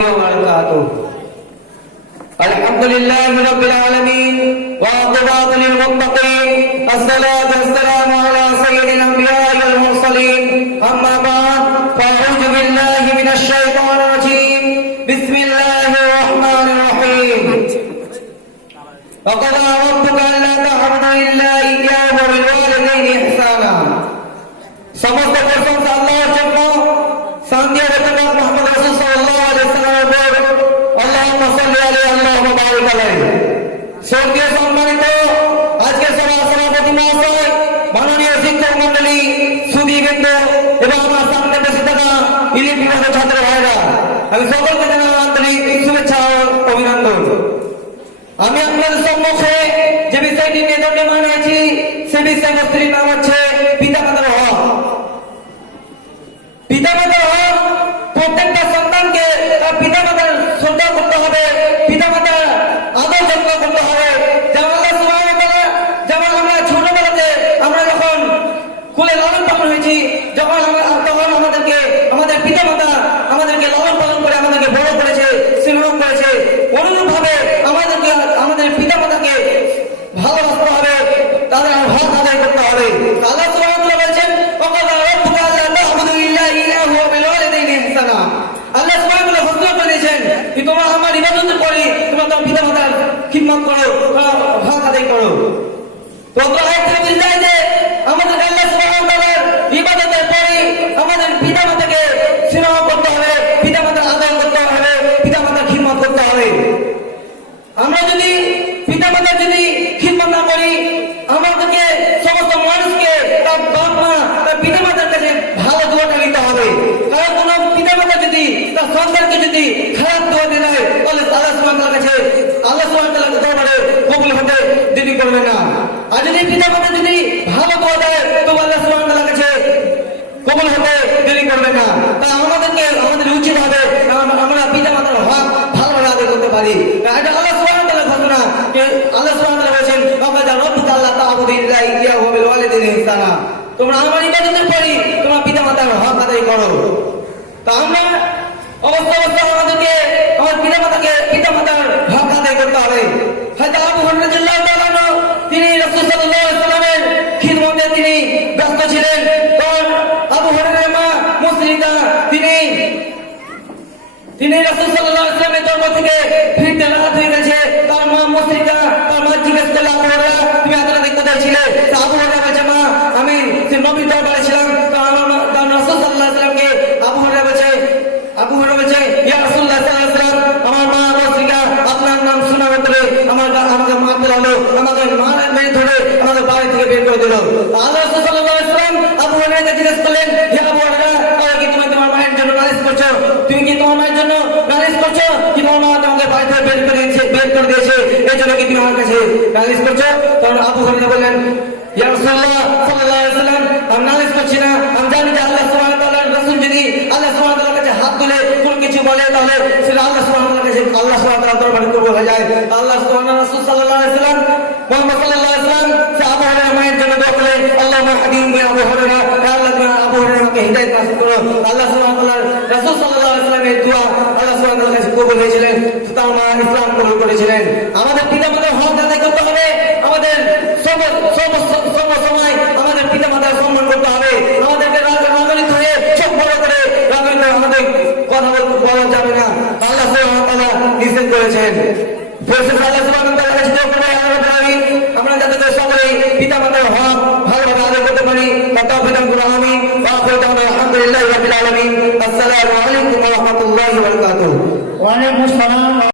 وبركاته الحمد لله رب العالمين والعقبات للمتقين الصلاة والسلام على سيد الأنبياء والمرسلين أما بعد فأعوذ بالله من الشيطان الرجيم بسم الله الرحمن الرحيم وقضى ربك ألا تعبدوا إلا إياه وبالوالدين إحسانا সমস্ত প্রশংসা আল্লাহর আমি সকলকে জানাই আন্তরিক বিষয়টি নিয়ে হয়েছি সে বিষয়বস্তুটির নাম হচ্ছে পিতামাতার হক। পিতামাতার হক প্রত্যেকটা সন্তানকে তার পিতামাতার শ্রদ্ধা করতে হবে পিতামাতার আদর যত্ন করতে হবে যেমন আল্লাহ সুবহানাহু ওয়া তাআলা যেমন আমরা ছোটবেলাতে আমরা যখন কুলে লালন পালন হয়েছি যখন আমরা তখন আমাদেরকে আমাদের পিতামাতা আমাদেরকে লালন পালন করে আমাদেরকে বড় করেছে স্নেহ করেছে অনুরূপ ভাবে আমাদেরকে আমাদের পিতামাতাকে ভালোবাসতে হবে তাদের হক আদায় করতে হবে আল্লাহ সুবহানাহু ওয়া তাআলা বলেছেন ওয়াকাদা রাব্বুকা আল্লা তা'বুদু ইল্লা ইয়্যাহু ওয়া বিল ওয়ালিদাইনি ইহসানা আল্লাহ সুবহানাহু ওয়া তাআলা ঘোষণা করে দিয়েছেন যে তোমরা আমার ইবাদত করি তোমরা তোমার পিতামাতার খিদমত করো তার হক আদায় করো তো অত্র আয়াত থেকে বুঝতে হয় যে আমাদের আল্লাহ সুবহানাহু ওয়া তাআলার ইবাদতের পরে আমাদের পিতামাতাকে স্নেহ করতে হবে পিতামাতার আদর করতে হবে পিতামাতার খিদমত করতে হবে আমরা যদি পিতামাতার যদি খিদমত না করি আমাদেরকে সমস্ত মানুষকে তার বাপ মা তার পিতামাতার কাছে ভালো দোয়াটা নিতে হবে কারণ কোন পিতামাতা যদি তার সন্তানকে যদি খারাপ দোয়া দিয়ে তাহলে আল্লাহ সুবহানাহু কাছে, আল্লাহ সুবহানাহু তাআলা দরবারে কবুল হতে দেরি করবে না। আর যদি পিতামাতা যদি ভালো দোয়া দেয় তো আল্লাহ সুবহানাহু তাআলার কাছে কবুল হতে দেরি করবে না। তা আমাদেরকে, আমাদের উচিত হবে, আমরা পিতা মাতার হক ভালোভাবে আদায় করতে পারি। এটা আল্লাহ তাআলা যে আল্লাহ তাআলা বলেছেন ওয়াকাদা রাব্বুকা আল্লা তা'বুদু ইল্লা ইয়্যাহু ওয়া বিল ওয়ালিদাইনি ইহসানা। তোমরা আমার ইবাদতের পরই তোমরা পিতা মাতার হক আদায় করো। তা আমরা অবস্থা অবস্থা আমাদেরকে, আমার পিতা মাতাকে পিতা মাতার হক আদায় করতে হবে। হয়তো আবু রাদিয়াল্লাহু তিনি রাসূল সাল্লাল্লাহু আলাইহি সাল্লামের খিদমতে থেকে ফিরতে রাত হয়ে গেছে। তার মা মুসলিকা তার মা জিজ্ঞেস করলে, আবু তুমি এতটা দেখতে চাইছিলে আবু হুরায়রা বলছে মা আমি সে নবীর দরবারে ছিলাম তো আমার মা তার রাসূল সাল্লাল্লাহু আলাইহি ওয়াসাল্লামকে আবু হুরায়রা বলছে আবু হুরায়রা বলছে ইয়া রাসূলুল্লাহ সাল্লাল্লাহু আলাইহি ওয়াসাল্লাম আমার মা মুসলিকা আপনার নাম শোনা মাত্র আমার আমাকে আমাদের লাগল মেয়ে ধরে আমাদের বাড়ি থেকে বের করে দিল। আল্লাহ সাল্লাল্লাহু আবু হুরায়রাকে জিজ্ঞেস করলেন হে আবু তাহলে কি তুমি তোমার মায়ের জন্য নালিশ করছ? তুমি কি তোমার মায়ের জন্য নালিশ করছ? কি তোমার মা তোমাকে বাড়ি থেকে বের করে দিয়েছে, বের করে দিয়েছে? এই জন্য কি তুমি আমার কাছে নালিশ করছ? তখন আবু হুরায়রা বললেন, ইয়া সাল্লাল্লাহু আলাইহি ওয়াসাল্লাম আমি নালিশ করছি না আমি জানি যে আল্লাহ সুবহানাহু ওয়া তাআলার রাসূল যদি আল্লাহ সুবহানাহু ওয়া তাআলার কাছে হাত তুলে বলে তাহলে আল্লাহ দরবারে কবুল হয়ে যায়। আল্লাহ সুবহানাহু আমাদের পিতামাতার হক আদায় করতে হবে আমাদের সব সব সব সময় আমাদের পিতামাতার সম্মান করতে হবে আমাদেরকে রাগ- রাগান্বিত হয়ে চোখ বড় করে রাগান্বিত হয়ে আমাদের কথা বল- বলা যাবে না আল্লাহ সুবহানাহু ওয়া তাআলা নিষেধ করেছেন পরিশেষে আল্লাহ সুবহানাহু ওয়া তাআলার কাছে দোয়া করব, আল্লাহ রাব্বুল করেছেন সকলেই পিতামাতার হক ভালোভাবে আদায় করতে পারি। আমিন। ওয়া আখিরু দাওয়ানা আলহামদুলিল্লাহি আসসালামু আলাইকুম ওয়া রাহমাতুল্লাহি ওয়া বারাকাতুহু। ওয়ালাইকুম আসসালাম।